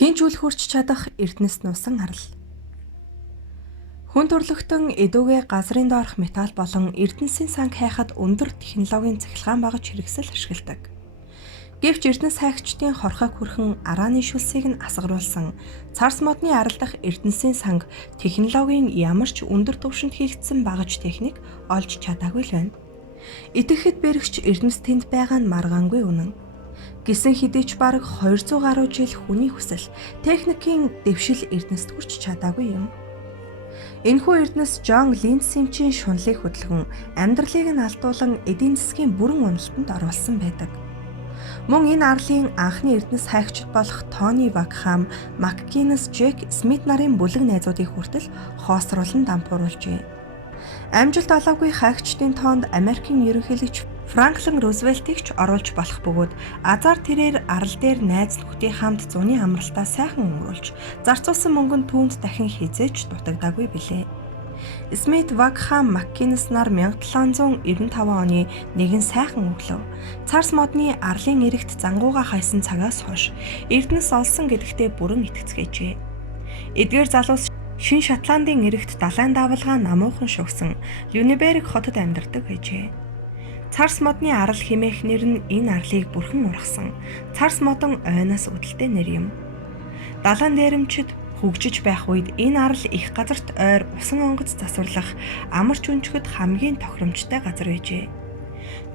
Хэн ч үл хүрч чадах эрдэнэс нуусан арал. Хүн төрлөختөн эдүгээ газрын доорх металл болон эрдэнэсийн санг хайхад өндөр технологийн цахилгаан багаж хэрэгсэл ашигладаг. Гэвч эрдэнэс хайгчдын хорхойг хүрхэн арааны шүлсийг нь асгаруулсан царс модны арал дахь эрдэнэсийн санг технологийн ямар ч өндөр түвшинд хийгдсэн багаж техник олж чадаагүй л байна. Итгэхэд бэрхч эрдэнэс тэнд байгаа нь маргаангүй үнэн. Гисэн хэдий ч бараг 200 гаруй жил хүний хүсэл, техникийн дэвшил эрдэнэст хүрч чадаагүй юм. Энэхүү эрдэнэс Жон Линдсийн шунлыг хөдөлгөн амьдралыг нь алдуулан эдийн засгийн бүрэн уналтанд оруулсан байдаг. Мөн энэ арлын анхны эрдэнэс хайгчид болох Тони Вакхам, Маккинес, Джек Смит нарын бүлэг найзуудыг хүртэл хоосруулан дампууруулжээ. Амжилт олоогүй хайгчдын тоонд Америкийн ерөнхийлөгч Франклин Рузвельтийг ч оруулж болох бөгөөд азар тэрээр арал дээр найз нөхдийн хамт зуны амралтаа сайхан өнгөрүүлж зарцуулсан мөнгө нь түүнд дахин хизээч дутагдаагүй билээ. Смит, Вакхам, Маккинес нар 1795 оны нэгэн сайхан өглөө царс модны арлын эрэгт зангууга хайсан цагаас хойш эрдэнэс олсон гэдэгтээ бүрэн итгэцгээжээ. Эдгээр залуус Шинэ Шотландын эрэгт далайн давалгаа намуухан шугсан Люнеберг хотод амьдардаг байжээ. Царс модны арал хэмээх нэр нь энэ арлыг бүрхэн ургасан царс модон ойноос үүдэлтэй нэр юм. Далайн дээрэмчид хөгжиж байх үед энэ арал их газарт ойр усан онгоц засварлах амарч өнчгөд хамгийн тохиромжтой газар байжээ.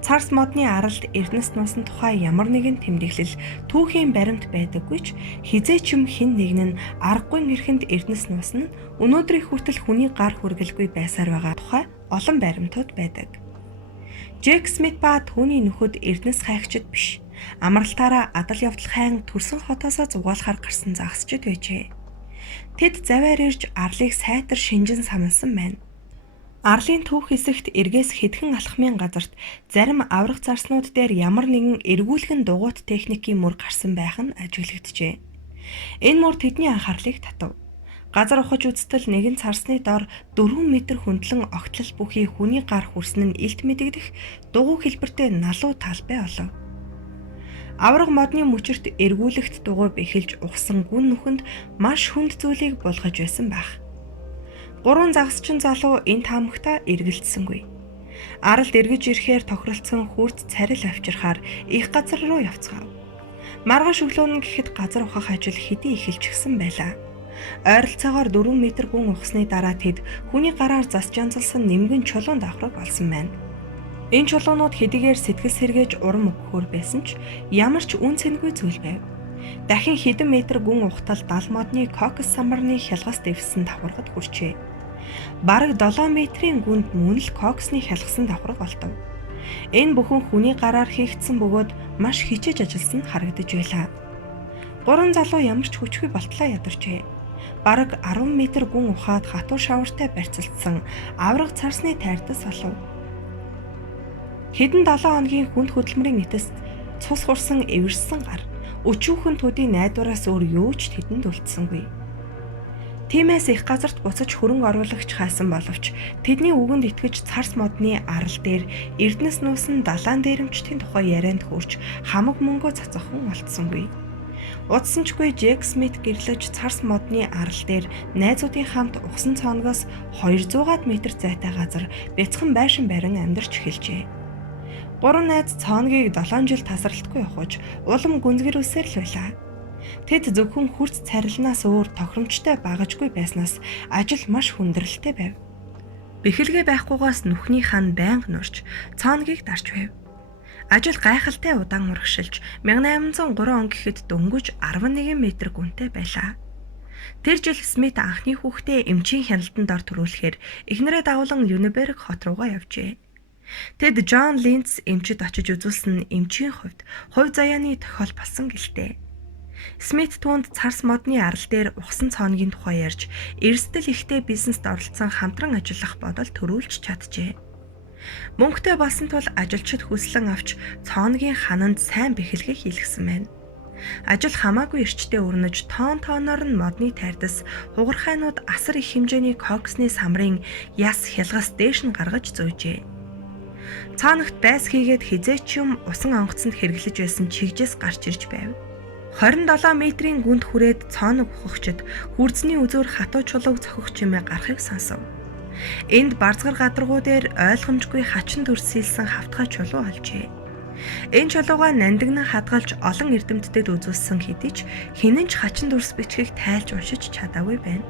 Царс модны аралд эрдэнэс нуусан тухай ямар нэгэн тэмдэглэл түүхийн баримт байдаггүй ч хизээч юм хэн нэгэн нь аргагүй нэрхэнд эрдэнэс нуусан нь өнөөдрийн хүртэл хүний гар хүргэлгүй байсаар байгаа тухай олон баримтууд байдаг. Джек Смит ба түүний нөхөд эрдэнэс хайгчид биш. Амралтаараа адал явдал хайн төрсөн хотоосоо зугаалахаар гарсан загасчид байжээ. Тэд заваар ирж арлыг сайтар шинжин самнасан байна. Арлын түүх хэсэгт эргээс хэдхэн алхмын газарт зарим аврах зарснууд дээр ямар нэгэн эргүүлгэн дугуйт техникийн мөр гарсан байх нь ажиглэгджээ. Энэ мөр тэдний анхаарлыг татав. Газар ухаж үзтэл нэгэн царсны дор 4 м хөндлөн огтлол бүхий хүний гар хүрсэн нь илт мэдэгдэх дугуй хэлбэртэй налуу талбай олов. Авраг модны мөчөрт эргүүлэгт дугуй бэхэлж ухсан гүн нүхэнд маш хүнд зүйлийг булгаж байсан байх. 3 загасчин залуу энэ таамагтаа эргэлдсэнгүй. Аралд эргэж ирэхээр тохиролцсон хүрд царил авчирхаар их газар руу явцгаав. Маргааш өглөө нь гэхэд газар ухах ажил хэдий эхэлж гисэн байлаа. Ойролцоогоор 4 м гүн ухсны дараа тэд хүний гараар зас жанзалсан нэмгэн чулуун давхраг олсон байна. Энэ чулуунууд хэдийгээр сэтгэл сэргээж урам өгөхөөр байсан ч ямар ч үн цэнгүй зүйл байв. Дахин хэдэн метр гүн ухтал 70 модны кокс самбарны хялгас дэвсэн давхаргад хүрчээ. Бараг 7 метрийн гүнд мөн л коксны хялгасан давхарга олдов. Энэ бүхэн хүний гараар хийгдсэн бөгөөд маш хичээж ажилласан харагдаж байлаа. 3 залуу ямар ч хүчгүй болтлоо ядарчээ. Бараг 10 м гүн ухаад хатуу шавартай барьцалдсан авраг царсны тайртас болов. Хэдэн 7 хоногийн хүнд хөдөлмөрийн этэс цус хурсан эвэрсэн гар өчүүхэн төдий найдвараас өөр юу ч тэдэнд үлдсэнгүй. Тиймээс их газарт буцаж хөрөнгө оруулагч хайсан боловч тэдний үгэнд итгэж царс модны арал дээр эрдэнэс нуусан далайн дээрэмчдийн тухай ярианд хүрч хамаг мөнгөө цацахан олдсонгүй. Удсанчгүй Джек Смит гэрлэж царс модны арал дээр найзуудын хамт угсан цооногоос 200 м зайтай газар бяцхан байшин барин амьдарч эхэлжээ. 3 найз цооногийг 7 жил тасралтгүй явуулж улам гүнзгэрүүлсээр л байлаа. Тэд зөвхөн хүрц царилнаас өөр тохиромжтой багажгүй байснаас ажил маш хүндрэлтэй байв. Бэхэлгээ байхгүйгээс нүхний хан байнга нурж цооногийг дарж байв. Ажил гайхалтай удаан урагшилж 1803 он гэхэд дөнгөж 11 м гүнтэй байлаа. Тэр жил Смит анхны хүүхдээ эмчийн хяналтанд ор төрүүлэхээр эхнэрээ дагуулan Люнеберг хот руугаа явжээ. Тэд Жон Линдс эмчид очиж үзүүлсэн эмчийн хувьд хувь заяаны тохиол болсон гэлтэй. Смит түүнд царс модны арал дээр ухсан цооногийн тухай ярьж, эрсдэл ихтэй бизнест оролцсон хамтран ажиллах бодол төрүүлж чаджээ. Мөнгөтэй болсон тул ажилчид хүслэн авч цооногийн хананд сайн бэхэлгээ хийлгэсэн байна. Ажил хамаагүй эрчтэй өрнөж тооноор нь модны тайртас хугархайнууд асар их хэмжээний коксны самрын яс хялгас дээш нь гаргаж зөөжээ. Цаанагт байс хийгээд хизээч юм усан онгоцонд хэрэглэж байсан чигжээс гарч ирж байв. 27 метрийн гүнд хүрээд цооног ухагчид хүрзний үзүүр хатуу чулууг цохих чимээ гарахыг сонсов. Энд барзгар гадаргуу дээр ойлгомжгүй хачин төрсөйлсөн хавтгай чулуу олжээ. Энэ чулууга нандинан хадгалж олон эрдэмтдэд үзүүлсэн хэдий ч хинэн ч хачин дүрс бичгийг тайлж уншиж чадаагүй байна.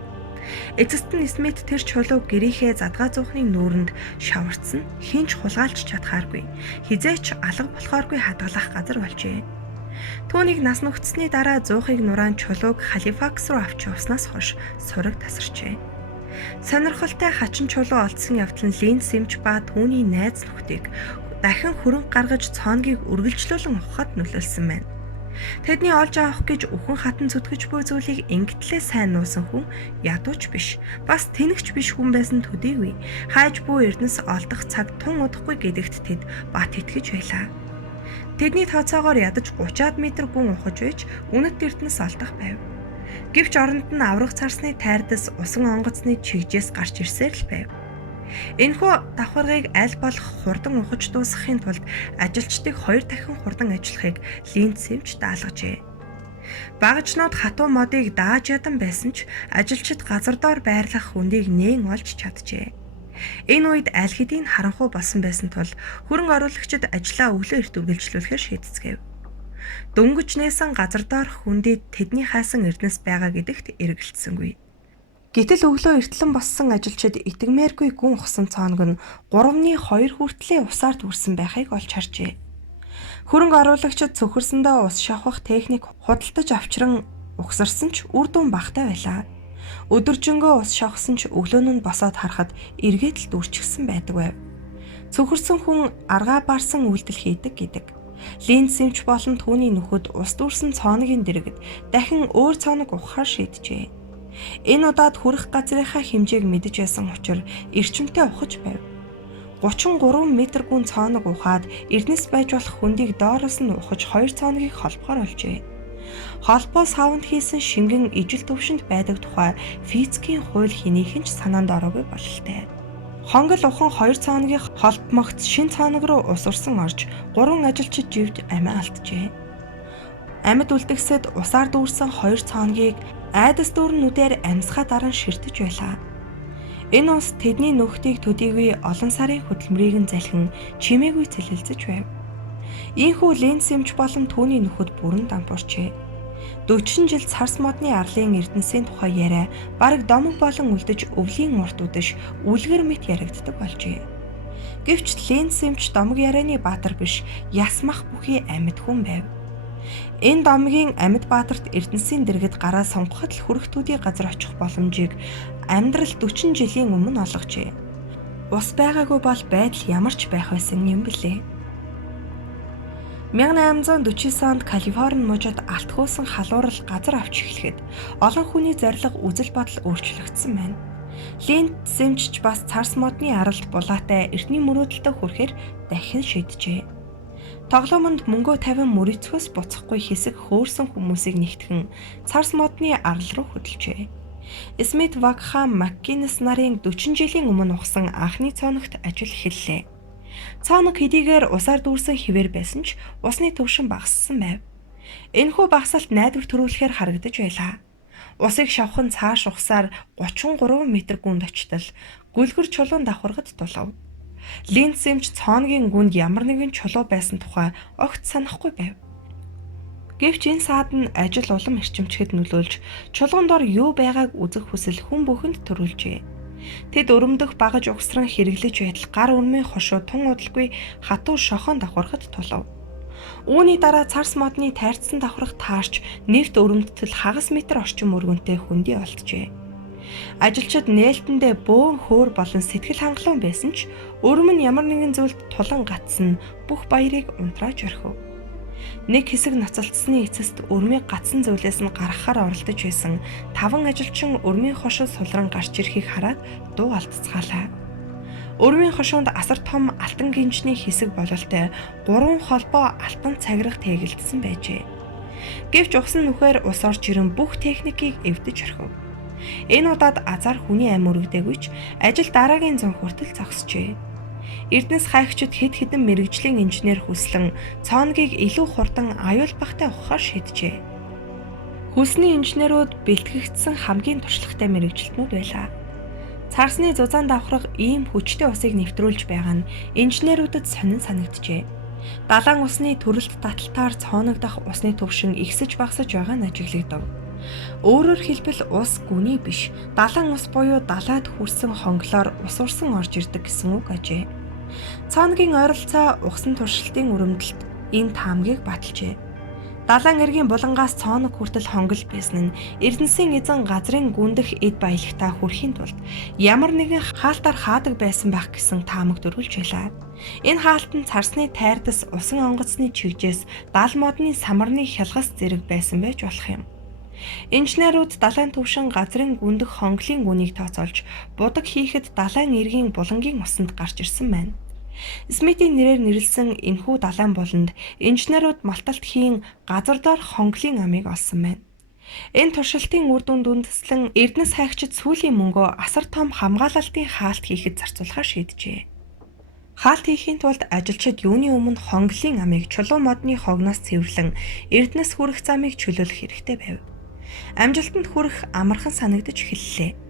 Эцэст нь Смит тэр чулууг гэрийнхээ задгаа зуухны нүүрэнд шаварцсан хинч хулгайлж чадхааргүй. Хизээч алга болохооргүй хадгалах газар болжээ. Түүнийг нас нүгтсний дараа зуухыг нураан чулууг Халифакс руу авч явснаас хойш сураг тасарчээ. Сонирхолтой хачин чулуу олдсон явдал нь Линд Симч ба түүний найз нөхдийг дахин хөрөнгө гаргаж цооногийг үргэлжлүүлэн ухахад нөлөөлсөн байна. Тэдний олж авах гэж үхэн хатан зүтгэж буй зүйлийг ингэтлээ сайн нуусан хүн ядууч биш, бас тэнэгч биш хүн байсан төдийгүй хайж буй эрдэнэс олдох цаг тун удахгүй гэдэгт тэд бат итгэж байлаа. Тэдний тооцоогоор ядаж 30-аад метр гүн ухаж байж үнэт эрдэнэс олдох байв. Гэвч оронд нь аврах царсны тайрдас усан онгоцны чигжээс гарч ирсээр л байв. Энэхүү давхаргыг аль болох хурдан ухаж дуусгахын тулд ажилчдыг 2 дахин хурдан ажиллахыг Линд Симч даалгажээ. Багажнууд хатуу модыг дааж ядан байсан ч ажилчид газар доор байрлах хүндийг нээн олж чаджээ. Энэ үед аль хэдийн харанхуй болсон байсан тул хөрөнгө оруулагчид ажлаа өглөө эрт үргэлжлүүлэхээр шийдэцгээв. Дөнгөж нээсэн газар доорх хүндэд тэдний хайсан эрдэнэс байгаа гэдэгт эргэлдсэнгүй. Гэтэл өглөө эртлэн боссон ажилчид итгэмээргүй гүн ухсан цооног нь 3-2 хүртлээр усаар түрсэн байхыг олж харжээ. Хөрөнгө оруулагчид цөхөрсөндөө ус шавхах техник худалдаж авчран угсарсан ч үр дүн багтаа байлаа. Өдөржингөө ус шавхсан ч өглөөн нь босоод харахад эргээд л дүрчихсэн байдаг байв. Цөхөрсөн хүн аргаа барсан үйлдэл хийдэг гэдэг. Линд Симч болон түүний нөхөд ус дүүрсэн цооногийн дэргэд дахин өөр цооног ухахаар шийджээ. Энэ удаад хүрэх газрынхаа хэмжээг мэдэж байсан учраас эрчимтэй ухаж байв. 33 метр гүн цооног ухаад эрдэнэс байж болох хүндийг доороос нь ухаж 2 цооногийг холбохоор олжээ. Холбоо савнд хийсэн шингэн ижил төвшөнд байдаг тухай физикийн хууль хэнийхэн ч санаанд ороогүй бололтой. Хонгол ухан 2 цооногийн холбомогт шин цооног руу ус урсан орж 3 ажилчид живж амиа алджээ. Амьд үлдгэсэд усаар дүүрсэн 2 цооногийг айдас дүүрнүүдээр амьсгаа дараа нь ширтэж байлаа. Энэ ус тэдний нөхдийг төдийгүй олон сарын хөдөлмөрийг нь залхин чимээгүй цэлэлцэж байв. Ийхүү Линд Симч болон түүний нөхөд бүрэн дампуурчээ. 40 жил царс модны арлын эрдэнэсийн тухай яриа бараг домог болон үлдэж өвлийн урт үдэш үлгэр мэт яригддаг болжээ. Гэвч Линд Симч домог ярианы баатар биш, ясмах бүхий амьд хүн байв. Энэ домгийн амьд баатарт эрдэнэсийн дэргэд гараа сонгоход л хүрхтүүдийн газар очих боломжийг амьдрал 40 жилийн өмнө олгожээ. Ус байгаагүй бол байдал ямар ч байх байсан юм блэ. 1849 онд Калифорни мужид алт хуусан халуурал газар авч эхлэхэд олон хүний зорилго үзэл бодол өөрчлөгдсөн байна. Линд Симч бас царс модны аралд булаатай эртний мөрөөдөлтөд хүрэхээр дахин шийджээ. Тоглоомонд мөнгөө тавин мөрөцгөөс буцахгүй хэсэг хөөрсөн хүмүүсийг нэгтгэн царс модны арал руу хөдөлжээ. Смит Вакхам Маккинес нарын 40 жилийн өмнө ухсан анхны цооногт ажил эхэллээ. Цооног хэдийгээр усаар дүүрсэн хിവэр байсан ч усны түвшин багассан байв. Энэхүү багасалт найдвар төрүүлэхээр харагдаж байлаа. Усыг шавхан цааш ухсаар 33 метр гүнд очтол гүлгэр чулуун давхаргад тулав. Линд Симч цооногийн гүнд ямар нэгэн чулуу байсан тухай огт санахгүй байв. Гэвч энэ саад нь ажил улам эрчимчгэд нөлөөлж чулуун дор юу байгааг үзэх хүсэл хүн бүхэнд төрүүлжээ. Тэд өрөмдөх багаж угсран хэрэглэж байтал гар өрмийн хошуу тун удалгүй хатуу шохон давхархад тулав. Үүний дараа царс модны тайрцсан давхарх таарч нефт өрөмдтөл хагас метр орчим өргөнтэй хөндий олджээ. Ажилчид нээлтэндээ бөөн хөөр болон сэтгэл хангалуун байсан ч өрөм нь ямар нэгэн зүйлд тулан гатсан бүх баярыг унтрааж орхив. Нэг хэсэг ноцолтсны эцэст өрмийг гатсан зүйлээс нь гаргахаар оролдож байсан 5 ажилчин өрмийн хошуу сулран гарч ирэхийг хараад дуу алдцгаалаа. Өрмийн хошуунд асар том алтан гинжний хэсэг бололтой 3 холбоо алтан цагирах тэгэлдсэн байжээ. Гэвч усан нүхээр ус орж ирэн бүх техникийг эвдэж орхив. Энэ удаад азар хүний амь өргөдөөгүй ч ажил дараагийн зам хүртэл зогсжээ. Эрдэнэс хайгчид хэд хэдэн мэрэгжлийн инженер хүслэн цооногийг илүү хурдан аюул багтай ухахаар шийджээ. Хөлсний инженерүүд бэлтгэгдсэн хамгийн туршлагатай мэрэгчлэтнүүд байлаа. Царсны зузаан давхраг ийм хүчтэй усыг нэвтрүүлж байгаа нь инженерүүдэд сонин санагджээ. Далайн усны төрөлт таталтаар цооногдох усны түвшин ихсэж багасж байгаа нь ажиглагдав. Өөрөөр хэлбэл ус гүний биш, далайн ус буюу далайд хүрсэн хонглоор ус урсан орж ирдэг гэсэн үг ажээ. Цооногийн ойролцоо угсан туршилтын өрөмдөлт энэ таамгийг баталжээ. Далайн эргийн булангаас цооног хүртэл хонгол байсан нь Эрдэнэсийн эзэн газрын гүндэх эд баялагтаа хүрэхийн тулд ямар нэгэн хаалтаар хаадаг байсан байх гэсэн таамаг дөрвөлж байлаа. Энэ хаалт нь царсны тайрдас усан онгоцны чигжээс дал модны самарны хялгас зэрэг байсан байж болох юм. Инженерүүд далайн түвшин газрын гүндэх хонглын гүнийг тооцоолж будаг хийхэд далайн эргийн булангийн усанд гарч ирсэн байна. Смитийн нэрээр нэрлсэн энэхүү далайн буланд инженерүүд малталт хийн газар доор хонглын амийг олсон байна. Энэ туршилтын үр дүнд үндэслэн Эрдэнэс хайгчид сүүлийн мөнгөө асар том хамгаалалтын хаалт хийхэд зарцуулахаар шийджээ. Хаалт хийхийн тулд ажилчид юуны өмнө хонглын амийг чулуу модны хогноос цэвэрлэн Эрдэнэс хүрэх замыг чөлөөлөх хэрэгтэй байв. Амжилтанд хүрэх амархан санагдаж эхэллээ.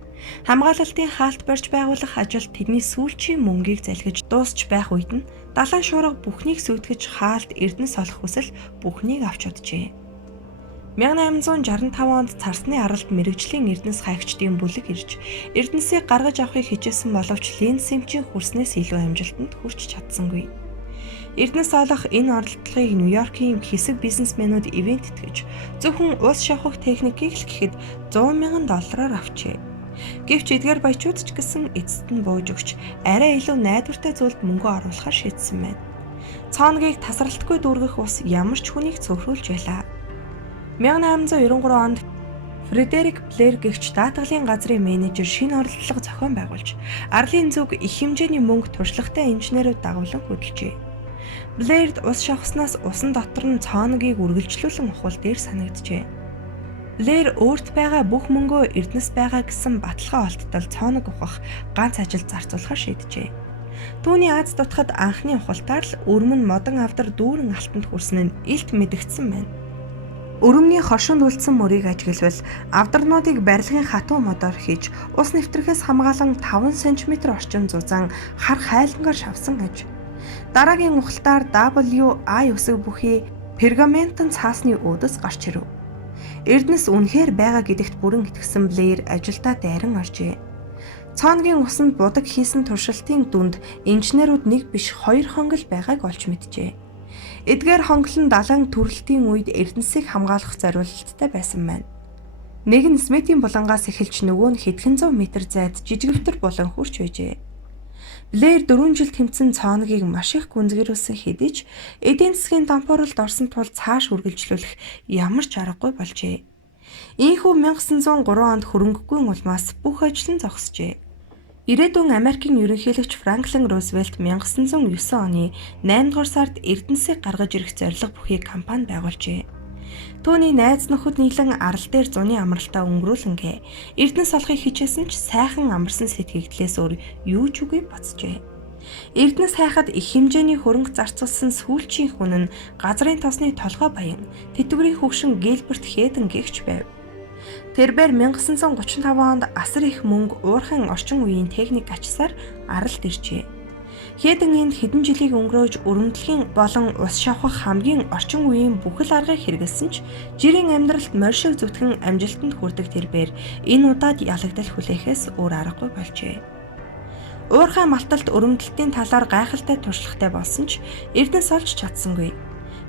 Хамгаалалтын хаалт барьж байгуулах ажил тэдний сүүлчийн мөнгийг залгиж дуусч байх үед нь далайн шуурга бүхнийг сүйтгэж хаалт Эрдэнэс олох хүсэл бүхнийг авч уджээ. 1865 онд царсны аралд мэрэгжлийн Эрдэнэс хайгчдын бүлэг ирж Эрдэнэсийг гаргаж авахыг хичээсэн боловч Линц эмчийн хүрснээс илүү амжилтанд хүрч чадсангүй. Эрдэнэс олох энэ оролдлогыг Нью-Йоркийн хэсэг бизнесмэнүүд ивент итгэж зөвхөн ус шавхах техникийг л гэхэд $100,000 авчээ. Гэвч эдгээр баячууд ч гэсэн эцэст нь бууж өгч арай илүү найдвартай зүйлд мөнгө оруулахар шийдсэн байна. Цооногийг тасралтгүй дүүргэх ус ямар ч хүнийг цөөхрүүлж байлаа. 1893 онд Фредерик Блэр гэгч даатгалын газрын менежер шинэ оролдлого зохион байгуулж арлын зүг их хэмжээний мөнгө туршлагатай инженерүүд дагуулan хөдөлжээ. Блэрд ус шавхснаас усан дотор нь цооногийг үргэлжлүүлэн ухвал дээр санагджээ. Блэр өөрт байгаа бүх мөнгөө Эрдэнэс байгаа гэсэн баталгаа олдтол цооног ухах ганц ажил зарцуулахар шийджээ. Түүний Аз дутхад анхны ухалтаар л өрмөн модон авдар дүүрэн алтанд хүрсэн нь илт мэдэгдсэн байна. Өрөмний хоршонд үлдсэн мөрийг ажиглавал авдарнуудыг барилгын хатуу модоор хийж ус нэвтрэхээс хамгаалан 5 см орчим зузаан хар хайлангаар шавсан аж. Дараагийн ухалтаар WI үсэг бүхий пергаментын цаасны өөдөс гарч ирэв. Эрдэнэс үнэхээр байгаа гэдэгт бүрэн итгэсэн Блэр ажилдаа дайран оржээ. Цооногийн усанд будаг хийсэн туршилтын дүнд инженерүүд нэг биш 2 хонгол байгааг олж мэджээ. Эдгээр хонгол нь далайн төрөлтийн үед Эрдэнэсийг хамгаалах зориулалттай байсан байна. Нэг нь Смитийн булангаас эхэлж нөгөө нь хэдхэн зуун метр зайд жижигвтер булан хүрч байжээ. Блэр 4 жил тэмцэн цооногийг маш их гүнзгийрүүлсэн хэдий ч эдийн засгийн дампуурлалд орсон тул цааш үргэлжлүүлэх ямар ч аргагүй болжээ. Ийхүү 1903 онд хөрөнгөгүй улмаас бүх ажил нь зогсжээ. Ирээдүйн Америкийн ерөнхийлөгч Франклин Рузвельт 1909 оны 8 дугаар сард Эрдэнэсийг гаргаж ирэх зорилго бүхий кампани байгуулжээ. Түүний найз нөхөд нийлэн арал дээр зуны амралтаа өнгөрүүлэнгээ Эрдэнэс олохыг хичээсэн ч сайхан амарсан сэтгэгдлээс өөр юу ч үгүй боцжээ. Эрдэнэс хайхад их хэмжээний хөрөнгө зарцуулсан сүүлчийн хүн нь газрын тосны толгой баян тэтгэврийн хөгшин Гилберт Хейден гэгч байв. Тэрбээр 1935 онд асар их мөнгө уурхайн орчин үеийн техник ачсаар аралд иржээ. Хейден энд хэдэн жилийг өнгөрөөж өрөмдлөгийн болон ус шавхах хамгийн орчин үеийн бүхэл аргыг хэрэгэлсэн ч жирийн амьдралд морьшиг зүтгэн амжилтанд хүрдэг тэрбээр энэ удаад ялагдал хүлээхээс өөр аргагүй болжээ. Уурхай малталт өрөмдлөлтийн талаар гайхалтай туршлагатай болсон ч Эрдэнэс олж чадсангүй.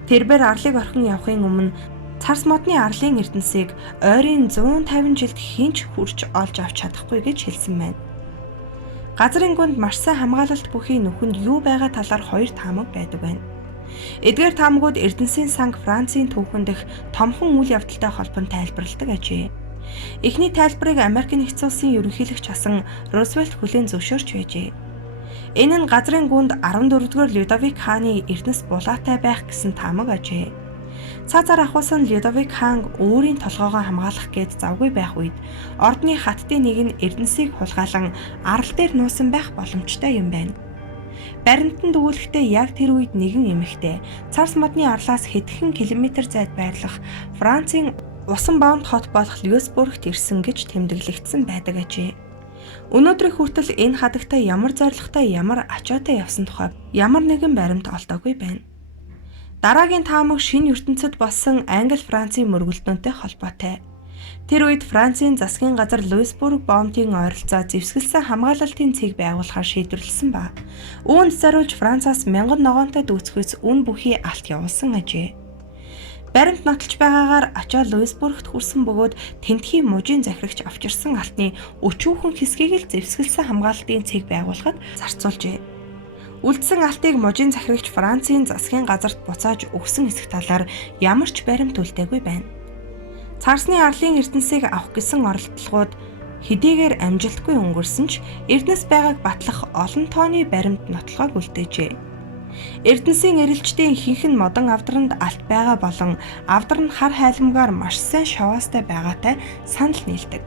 Тэрбээр арлыг орхин явахын өмнө царс модны арлын Эрдэнэсийг ойрын 150 жилд хинч хүрч олж авч чадахгүй гэж хэлсэн байна. Газрын гүнд маш сайн хамгаалалт бүхий нүхэнд юу байгаа талаар 2 таамаг байдаг байна. Эдгээр таамагуд Эрдэнэсийн санг Францын түүхэн дэх томхон үйл явдалтай холбон тайлбарладаг ажээ. Эхний тайлбарыг Америк нэгдсэн улсын ерөнхийлөгч асан Рузвельт хүлээн зөвшөөрч байжээ. Энэ нь газрын гүнд 14-р Людовик хааны Эрдэнэс булаатай байх гэсэн таамаг ажээ. Цаазаар ахуулсан Людовик хаан өөрийн толгоогоо хамгаалах гээд завгүй байх үед ордны хаттын нэг нь Эрдэнэсийг хулгайлан арал дээр нуусан байх боломжтой юм байна. Баримтанд өгүүлэхдээ яг тэр үед нэгэн эмэгтэй царс модны арлаас хэдхэн километр зайд байрлах Францын усан боомт хот болох Люксембургт ирсэн гэж тэмдэглэгдсэн байдаг ажээ. Өнөөдрийн хүртэл энэ хадагта ямар зорилготой, ямар ачаатай явсан тухай ямар нэгэн баримт олдоогүй байна. Дараагийн таамаг шинэ ертөнцид болсон Англи Францын мөргөлдөөнтэй холбоотой. Тэр үед Францын засгийн газар Люксембург боомтын ойролцоо зэвсгэлсэн хамгаалалтын цэг байгуулахаар шийдвэрлэсэн ба үүнд зориулж Францаас 1000 ногоонтой дүүцхээс үн бүхий алт явуулсан ажээ. Баримт нотолж байгаагаар ачаа Люксембургт хүрсэн бөгөөд тентхийн мужийн захирагч авчирсан алтны өчүүхэн хэсгийг л зэвсгэлсэн хамгаалалтын цэг байгуулахад зарцуулжээ. Үлдсэн алтыг мужийн захирагч Францын засгийн газарт буцааж өгсөн хэсэг талаар ямар ч баримт үлдээгүй байна. Царсны арлын ертөнцийг авах гэсэн оролдлогууд хэдийгээр амжилтгүй өнгөрсөн ч Эрдэнэс байгааг батлах олон тооны баримт нотлохог үлдээжээ. Эрдэнэсийн эрэлжтийн ихэнх нь модон авдранд алт байгаа болон авдар нь хар хайлмгаар маш сайн шаваастай байгаатай санал нийлдэг.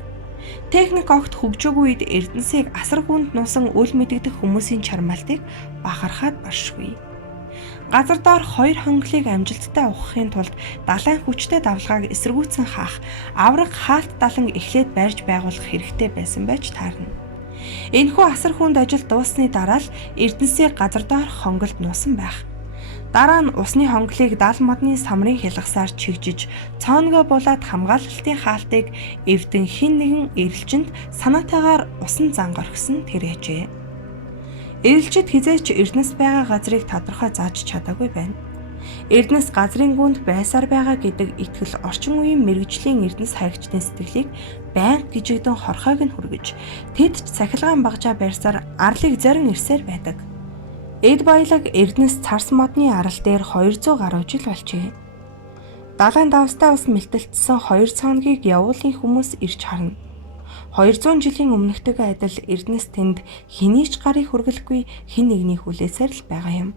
Техник огт хөгжөөгүй үед Эрдэнэсийг асар хүнд нуусан үл мэдэгдэх хүмүүсийн чармаалтыг бахархаад баршгүй. Газар доор 2 хонглыг амжилттай ухахын тулд далайн хүчтэй давлгааг эсэргүүцэн хаах авраг хаалт далан эхлээд барьж байгуулах хэрэгтэй байсан байж таарна. Энэхүү асар хүнд ажил дууссаны дараа л Эрдэнэсийг газар доор хонголд нуусан байх. Дараа нь усны хонглыг дал модны самрын хялгасаар чигжиж цооногоо булаад хамгаалалтын хаалтыг эвдэн хин нэгэн эрэлжинд санаатайгаар усан занг орхисон тэр ээжээ. Эрэлжид хизээч Эрдэнэс байгаа газрыг тодорхой зааж чадаагүй байна. Эрдэнэс газрын гүнд байсаар байгаа гэдэг итгэл орчин үеийн мэрэгжлийн Эрдэнэс хаягчдын сэтгэлийг байнга гжигдэн хорхойг нь хүргэж тэд ч цахилгаан багжаа барьсаар арлыг зорин ирсээр байдаг. Эд баялаг Эрдэнэс царс модны арал дээр 200 гаруй жил болжээ. Далайн давстай ус мэлтэлтсэн 2 цооногийг явуулын хүмүүс ирж харна. 200 жилийн өмнөхтэйгээ адил Эрдэнэс тэнд хэний ч гарыг хүргэлгүй хэн нэгний хүлээсээр л байгаа юм.